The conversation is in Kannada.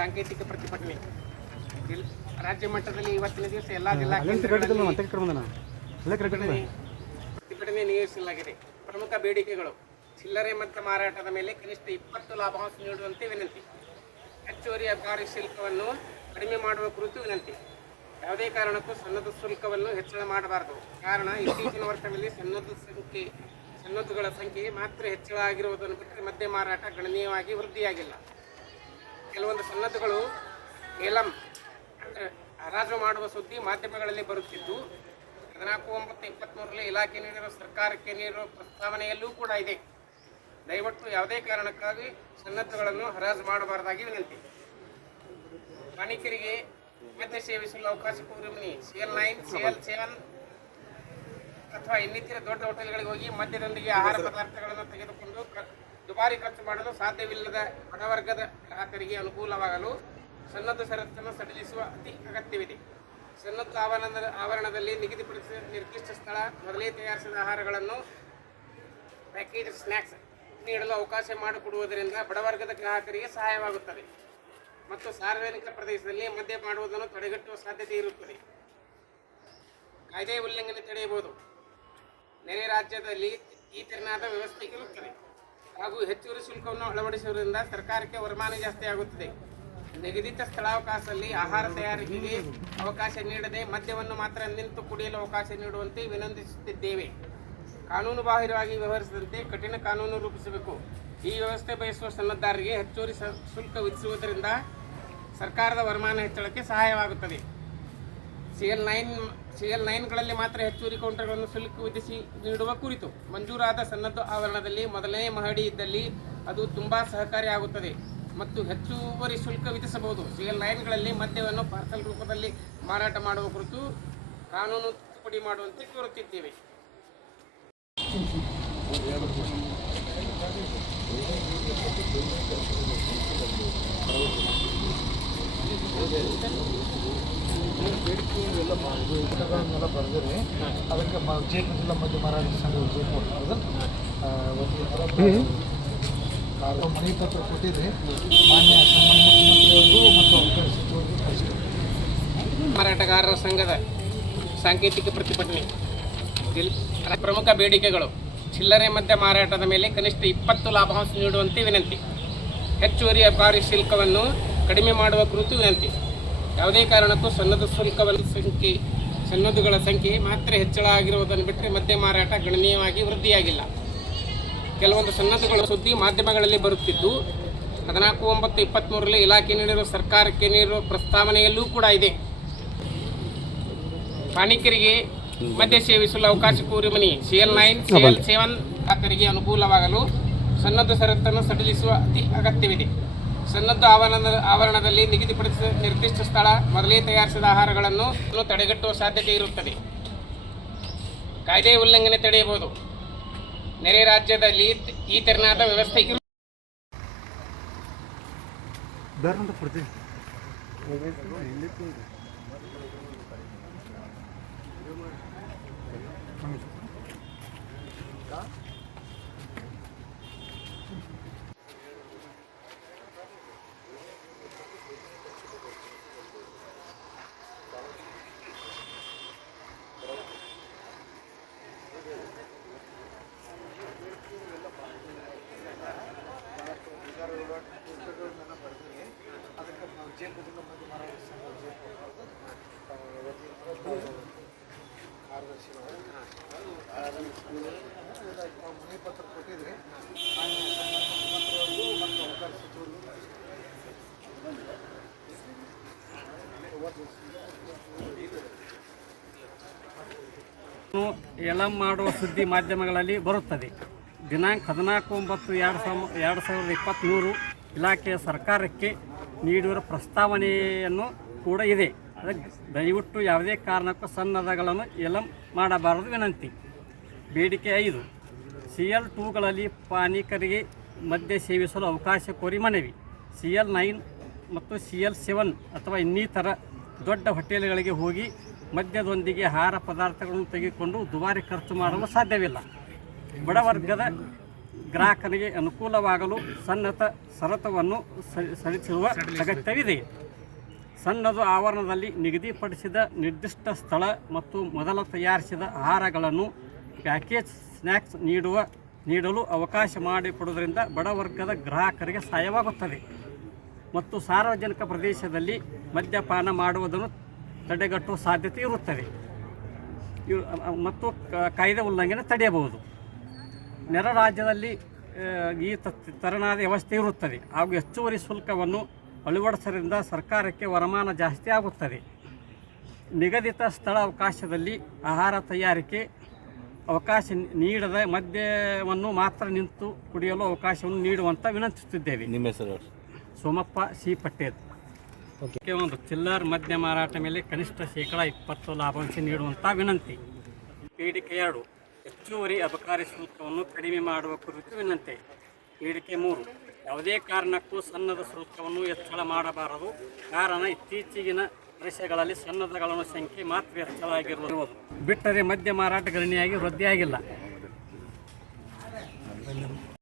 ಸಾಂಕೇತಿಕ ಪ್ರತಿಭಟನೆ. ರಾಜ್ಯ ಮಟ್ಟದಲ್ಲಿ ಇವತ್ತಿನ ದಿವಸ ಎಲ್ಲ ಜಿಲ್ಲಾ ಪ್ರತಿಭಟನೆ ನಿಯೋಜಿಸಲಾಗಿದೆ. ಪ್ರಮುಖ ಬೇಡಿಕೆಗಳು. ಚಿಲ್ಲರೆ ಮತ್ತು ಮಾರಾಟದ ಮೇಲೆ ಕನಿಷ್ಠ ಇಪ್ಪತ್ತು ಲಾಭಾಂಶ ನೀಡುವಂತೆ ವಿನಂತಿ. ಹೆಚ್ಚುವರಿ ಅಬಕಾರಿ ಶುಲ್ಕವನ್ನು ಕಡಿಮೆ ಮಾಡುವ ಕುರಿತು ವಿನಂತಿ. ಯಾವುದೇ ಕಾರಣಕ್ಕೂ ಸನ್ನದ ಶುಲ್ಕವನ್ನು ಹೆಚ್ಚಳ ಮಾಡಬಾರದು. ಕಾರಣ ಇತ್ತೀಚಿನ ವರ್ಷದಲ್ಲಿ ಸನ್ನದ ಸಂಖ್ಯೆ ಸನ್ನದ್ದುಗಳ ಸಂಖ್ಯೆ ಮಾತ್ರ ಹೆಚ್ಚಳ ಆಗಿರುವುದನ್ನು ಬಿಟ್ಟರೆ ಮದ್ಯ ಮಾರಾಟ ಗಣನೀಯವಾಗಿ ವೃದ್ಧಿಯಾಗಿಲ್ಲ. ಕೆಲವೊಂದು ಸನ್ನದ್ದುಗಳು ಏಲಂ ಹರಾಜು ಮಾಡುವ ಸುದ್ದಿ ಮಾಧ್ಯಮಗಳಲ್ಲಿ ಬರುತ್ತಿದ್ದು, ಹದಿನಾಲ್ಕು ಒಂಬತ್ತು ಇಪ್ಪತ್ತ್ಮೂರರಲ್ಲಿ ಇಲಾಖೆ ನೀಡಿರೋ ಸರ್ಕಾರಕ್ಕೆ ನೀಡಿರುವ ಪ್ರಸ್ತಾವನೆಯಲ್ಲೂ ಕೂಡ ಇದೆ. ದಯವಿಟ್ಟು ಯಾವುದೇ ಕಾರಣಕ್ಕಾಗಿ ಸನ್ನದ್ಧಗಳನ್ನು ಹರಾಜು ಮಾಡಬಾರದಾಗಿ ವಿನಂತಿ. ವಾಣಿಕರಿಗೆ ಮದ್ಯ ಸೇವಿಸಲು ಅವಕಾಶ ಕೋರಿ C L nine C L seven ಅಥವಾ ಇನ್ನಿತರ ದೊಡ್ಡ ಹೋಟೆಲ್ಗಳಿಗೆ ಹೋಗಿ ಮದ್ಯದೊಂದಿಗೆ ಆಹಾರ ಪದಾರ್ಥಗಳನ್ನು ತೆಗೆದುಕೊಂಡು ದುಬಾರಿ ಖರ್ಚು ಮಾಡಲು ಸಾಧ್ಯವಿಲ್ಲದ ಬಡವರ್ಗದ ಗ್ರಾಹಕರಿಗೆ ಅನುಕೂಲವಾಗಲು ಸನ್ನದ್ಧ ಷರತ್ತನ್ನು ಸಡಿಲಿಸುವ ಅತಿ ಅಗತ್ಯವಿದೆ. ಸನ್ನದ್ಧ ಆವರಣದ ಆವರಣದಲ್ಲಿ ನಿಗದಿಪಡಿಸಿದ ನಿರ್ದಿಷ್ಟ ಸ್ಥಳ ಮೊದಲೇ ತಯಾರಿಸಿದ ಆಹಾರಗಳನ್ನು ಪ್ಯಾಕೇಜ್ ಸ್ನ್ಯಾಕ್ಸ್ ನೀಡಲು ಅವಕಾಶ ಮಾಡಿಕೊಡುವುದರಿಂದ ಬಡವರ್ಗದ ಗ್ರಾಹಕರಿಗೆ ಸಹಾಯವಾಗುತ್ತದೆ. ಮತ್ತು ಸಾರ್ವಜನಿಕ ಪ್ರದೇಶದಲ್ಲಿ ಮದ್ಯ ಮಾಡುವುದನ್ನು ತಡೆಗಟ್ಟುವ ಸಾಧ್ಯತೆ ಇರುತ್ತದೆ. ಕಾಯ್ದೆ ಉಲ್ಲಂಘನೆ ತಡೆಯಬಹುದು. ನೆರೆ ರಾಜ್ಯದಲ್ಲಿ ಈ ತೆರನಾದ ವ್ಯವಸ್ಥೆ ಇರುತ್ತದೆ. ಹಾಗೂ ಹೆಚ್ಚುವರಿ ಶುಲ್ಕವನ್ನು ಅಳವಡಿಸುವುದರಿಂದ ಸರ್ಕಾರಕ್ಕೆ ವರಮಾನ ಜಾಸ್ತಿ ಆಗುತ್ತದೆ. ನಿಗದಿತ ಸ್ಥಳಾವಕಾಶದಲ್ಲಿ ಆಹಾರ ತಯಾರಿಕೆಗೆ ಅವಕಾಶ ನೀಡದೆ ಮದ್ಯವನ್ನು ಮಾತ್ರ ನಿಂತು ಕುಡಿಯಲು ಅವಕಾಶ ನೀಡುವಂತೆ ವಿನಂತಿಸುತ್ತಿದ್ದೇವೆ. ಕಾನೂನು ಬಾಹಿರವಾಗಿ ವ್ಯವಹರಿಸದಂತೆ ಕಠಿಣ ಕಾನೂನು ರೂಪಿಸಬೇಕು. ಈ ವ್ಯವಸ್ಥೆ ಬಯಸುವ ಸನ್ನದ್ದಾರರಿಗೆ ಹೆಚ್ಚುವರಿ ಶುಲ್ಕ ವಿಧಿಸುವುದರಿಂದ ಸರ್ಕಾರದ ವರಮಾನ ಹೆಚ್ಚಳಕ್ಕೆ ಸಹಾಯವಾಗುತ್ತದೆ. C L nine C L ನೈನ್ಗಳಲ್ಲಿ ಮಾತ್ರ ಹೆಚ್ಚುವರಿ ಕೌಂಟರ್ಗಳನ್ನು ಶುಲ್ಕ ವಿಧಿಸಿ ನೀಡುವ ಕುರಿತು ಮಂಜೂರಾದ ಸನ್ನದ್ಧ ಆವರಣದಲ್ಲಿ ಮೊದಲನೇ ಮಹಡಿ ಇದ್ದಲ್ಲಿ ಅದು ತುಂಬ ಸಹಕಾರಿಯಾಗುತ್ತದೆ ಮತ್ತು ಹೆಚ್ಚುವರಿ ಶುಲ್ಕ ವಿಧಿಸಬಹುದು. ಸಿ ಎಲ್ ನೈನ್ಗಳಲ್ಲಿ ಮದ್ಯವನ್ನು ಪಾರ್ಸಲ್ ರೂಪದಲ್ಲಿ ಮಾರಾಟ ಮಾಡುವ ಕುರಿತು ಕಾನೂನು ತಿದ್ದುಪಡಿ ಮಾಡುವಂತೆ ಕೋರುತ್ತಿದ್ದೇವೆ. ಎಲ್ಲ ಬರೆದಿರಿ. ಅದಕ್ಕೆ ಮ- ಜೆ ಪಿ ಜಿಲ್ಲಾ ಮಧ್ಯ ಮಾರಾಟ ಸಂಘ ಜೆ ಕೊಡ್ತಾರೆ ಒಂದು ಮನೆ ಪತ್ರ ಕೊಟ್ಟಿದ್ರಿ. ಮಾನ್ಯ ಸನ್ಮಾನ್ಯ ಮುಖ್ಯಮಂತ್ರಿಯವ್ರಿಗೂ ಮತ್ತು ಅಬಕಾರಿ ಸಚಿವರಿಗೂ ಕಳಿಸ್ತೀವಿ. ಮಾರಾಟಗಾರರ ಸಂಘದ ಸಾಂಕೇತಿಕ ಪ್ರತಿಭಟನೆ. ಜಿಲ್ ಪ್ರಮುಖ ಬೇಡಿಕೆಗಳು. ಚಿಲ್ಲರೆ ಮಧ್ಯ ಮಾರಾಟದ ಮೇಲೆ ಕನಿಷ್ಠ ಇಪ್ಪತ್ತು ಲಾಭಾಂಶ ನೀಡುವಂತೆ ವಿನಂತಿ. ಹೆಚ್ಚುವರಿ ವ್ಯಾಪಾರಿ ಶುಲ್ಕವನ್ನು ಕಡಿಮೆ ಮಾಡುವ ಕುರಿತು ವಿನಂತಿ. ಯಾವುದೇ ಕಾರಣಕ್ಕೂ ಸನ್ನದ ಸುಂಕವನ್ನು ಸಂಖ್ಯೆ ಸನ್ನದ್ದುಗಳ ಸಂಖ್ಯೆ ಮಾತ್ರ ಹೆಚ್ಚಳ ಆಗಿರುವುದನ್ನು ಬಿಟ್ಟರೆ ಮದ್ಯ ಮಾರಾಟ ಗಣನೀಯವಾಗಿ ವೃದ್ಧಿಯಾಗಿಲ್ಲ. ಕೆಲವೊಂದು ಸನ್ನದ್ದುಗಳ ಸುದ್ದಿ ಮಾಧ್ಯಮಗಳಲ್ಲಿ ಬರುತ್ತಿದ್ದು ಹದಿನಾಲ್ಕು ಒಂಬತ್ತು ಇಪ್ಪತ್ತ್ಮೂರರಲ್ಲಿ ಇಲಾಖೆ ನೀಡಿರುವ ಸರ್ಕಾರಕ್ಕೆ ನೀಡಿರುವ ಪ್ರಸ್ತಾವನೆಯಲ್ಲೂ ಕೂಡ ಇದೆ. ಸ್ಥಾನಿಕರಿಗೆ ಮದ್ಯ ಸೇವಿಸಲು ಅವಕಾಶ ಕೋರುವನಿ C L nine C L seven ಗ್ರಾಹಕರಿಗೆ ಅನುಕೂಲವಾಗಲು ಸನ್ನದ್ಧ ಷರತ್ತನ್ನು ಸಡಿಲಿಸುವ ಅತಿ ಅಗತ್ಯವಿದೆ. ಸನ್ನದ್ದ ಆವರಣ ಆವರಣದಲ್ಲಿ ನಿಗದಿಪಡಿಸಿದ ನಿರ್ದಿಷ್ಟ ಸ್ಥಳ ಮೊದಲೇ ತಯಾರಿಸಿದ ಆಹಾರಗಳನ್ನು ತಡೆಗಟ್ಟುವ ಸಾಧ್ಯತೆ ಇರುತ್ತದೆ. ಕಾಯ್ದೆ ಉಲ್ಲಂಘನೆ ತಡೆಯಬಹುದು. ನೆರೆ ರಾಜ್ಯದಲ್ಲಿ ಈ ತೆರನಾದ ವ್ಯವಸ್ಥೆ ಬೇರೆ ಅಂತ ಕೊಡ್ತೀವಿ ಅದಕ್ಕೆ ಜೆ ಪಿ ಜಿಲ್ಲಾ ಮಧ್ಯ ಮಾರಾಟ ಸಂಘ ಜೆ ಕಾರ್ಯದರ್ಶಿಗಳು ನಾವು ಮನವಿ ಪತ್ರ ಕೊಟ್ಟಿದ್ರಿ ಮಾನ್ಯ ಸನ್ಮಾನ್ಯ ಮುಖ್ಯಮಂತ್ರಿಯವ್ರಿಗೂ ಮತ್ತು ಅಬಕಾರಿ ಸಚಿವರಿಗೂ ಎಲಂ ಮಾಡುವ ಸುದ್ದಿ ಮಾಧ್ಯಮಗಳಲ್ಲಿ ಬರುತ್ತದೆ. ದಿನಾಂಕ ಹದಿನಾಲ್ಕು ಒಂಬತ್ತು ಎರಡು ಸಾವಿರ ಎರಡು ಸಾವಿರದ ಇಪ್ಪತ್ತ್ಮೂರು ಇಲಾಖೆಯ ಸರ್ಕಾರಕ್ಕೆ ನೀಡಿರುವ ಪ್ರಸ್ತಾವನೆಯನ್ನು ಕೂಡ ಇದೆ. ಅದಕ್ಕೆ ದಯವಿಟ್ಟು ಯಾವುದೇ ಕಾರಣಕ್ಕೂ ಸನ್ನದಗಳನ್ನು ಎಲಂ ಮಾಡಬಾರದು. ವಿನಂತಿ. ಬೇಡಿಕೆ ಐದು. ಸಿ ಎಲ್ ಟೂಗಳಲ್ಲಿ ಪಾನೀಕರಿಗೆ ಮದ್ಯ ಸೇವಿಸಲು ಅವಕಾಶ ಕೋರಿ ಮನವಿ. ಸಿ ಎಲ್ ನೈನ್ ಮತ್ತು ಸಿ ಎಲ್ ಸೆವೆನ್ ಅಥವಾ ಇನ್ನಿತರ ದೊಡ್ಡ ಹೋಟೆಲ್ಗಳಿಗೆ ಹೋಗಿ ಮದ್ಯದೊಂದಿಗೆ ಆಹಾರ ಪದಾರ್ಥಗಳನ್ನು ತೆಗೆದುಕೊಂಡು ದುಬಾರಿ ಖರ್ಚು ಮಾಡಲು ಸಾಧ್ಯವಿಲ್ಲ. ಬಡವರ್ಗದ ಗ್ರಾಹಕನಿಗೆ ಅನುಕೂಲವಾಗಲು ಸನ್ನತ ಸರತವನ್ನು ಸಲ್ಲಿಸುವ ಅಗತ್ಯವಿದೆ. ಸಣ್ಣದು ಆವರಣದಲ್ಲಿ ನಿಗದಿಪಡಿಸಿದ ನಿರ್ದಿಷ್ಟ ಸ್ಥಳ ಮತ್ತು ಮೊದಲು ತಯಾರಿಸಿದ ಆಹಾರಗಳನ್ನು ಪ್ಯಾಕೇಜ್ ಸ್ನ್ಯಾಕ್ಸ್ ನೀಡುವ, ನೀಡಲು ಅವಕಾಶ ಮಾಡಿಕೊಡುವುದರಿಂದ ಬಡವರ್ಗದ ಗ್ರಾಹಕರಿಗೆ ಸಹಾಯವಾಗುತ್ತದೆ. ಮತ್ತು ಸಾರ್ವಜನಿಕ ಪ್ರದೇಶದಲ್ಲಿ ಮದ್ಯಪಾನ ಮಾಡುವುದನ್ನು ತಡೆಗಟ್ಟುವ ಸಾಧ್ಯತೆ ಇರುತ್ತದೆ. ಮತ್ತು ಕಾಯ್ದೆ ಉಲ್ಲಂಘನೆ ತಡೆಯಬಹುದು. ನೆರ ರಾಜ್ಯದಲ್ಲಿ ಈ ತರನಾದ ತೆರನಾದ ವ್ಯವಸ್ಥೆ ಇರುತ್ತದೆ. ಹಾಗೂ ಹೆಚ್ಚುವರಿ ಶುಲ್ಕವನ್ನು ಅಳವಡಿಸೋದ್ರಿಂದ ಸರ್ಕಾರಕ್ಕೆ ವರಮಾನ ಜಾಸ್ತಿ ಆಗುತ್ತದೆ. ನಿಗದಿತ ಸ್ಥಳ ಅವಕಾಶದಲ್ಲಿ ಆಹಾರ ತಯಾರಿಕೆ ಅವಕಾಶ ನೀಡದ ಮದ್ಯವನ್ನು ಮಾತ್ರ ನಿಂತು ಕುಡಿಯಲು ಅವಕಾಶವನ್ನು ನೀಡುವಂತ ವಿನಂತಿಸುತ್ತಿದ್ದೇವೆ. ನಿಮ್ಮ ಹೆಸರು? ಸೋಮಪ್ಪ ಸಿ. ಪಟೇಲ್. ಓಕೆ, ಒಂದು ಚಿಲ್ಲರ್ ಮದ್ಯ ಮಾರಾಟ ಮೇಲೆ ಕನಿಷ್ಠ ಶೇಕಡಾ ಇಪ್ಪತ್ತು ಲಾಭಾಂಶ ನೀಡುವಂಥ ವಿನಂತಿ. ಬೇಡಿಕೆ ಎರಡು, ಹೆಚ್ಚುವರಿ ಅಬಕಾರಿ ಶುಲ್ಕವನ್ನು ಕಡಿಮೆ ಮಾಡುವ ಕುರಿತು ವಿನಂತಿ. ಬೇಡಿಕೆ ಮೂರು, ಯಾವುದೇ ಕಾರಣಕ್ಕೂ ಸನ್ನದ ಶುಲ್ಕವನ್ನು ಹೆಚ್ಚಳ ಮಾಡಬಾರದು. ಕಾರಣ, ಇತ್ತೀಚೆಗಿನ ವರ್ಷಗಳಲ್ಲಿ ಸನ್ನದಗಳ ಸಂಖ್ಯೆ ಮಾತ್ರ ಹೆಚ್ಚಳವಾಗಿರುವುದು. ಬಿಟ್ಟರೆ ಮದ್ಯ ಮಾರಾಟ ಗಣನೀಯಾಗಿ ವೃದ್ಧಿಯಾಗಿಲ್ಲ.